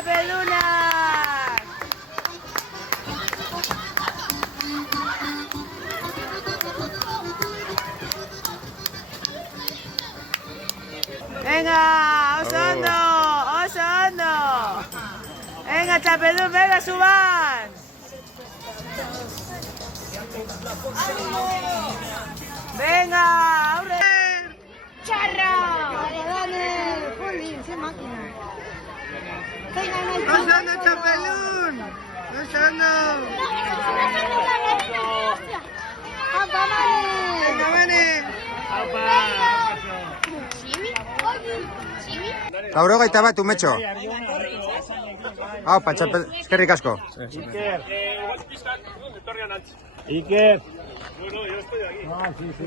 txapeldunak! Venga, oso ondo, oso ondo! Venga, txapeldun, venga, suban! Venga, aurre! ¡Charra! Dale, dale. Jolín, qué máquina. ¡Oso ondo, txapeldun! ¡Oso ondo! ¡Apa, Mane! Venga, Mane! Gaur hogeita bat, umetxo. Hau, patxapel, eskerrik asko. Iker. No, yo estoy aquí. Ah, sí, sí.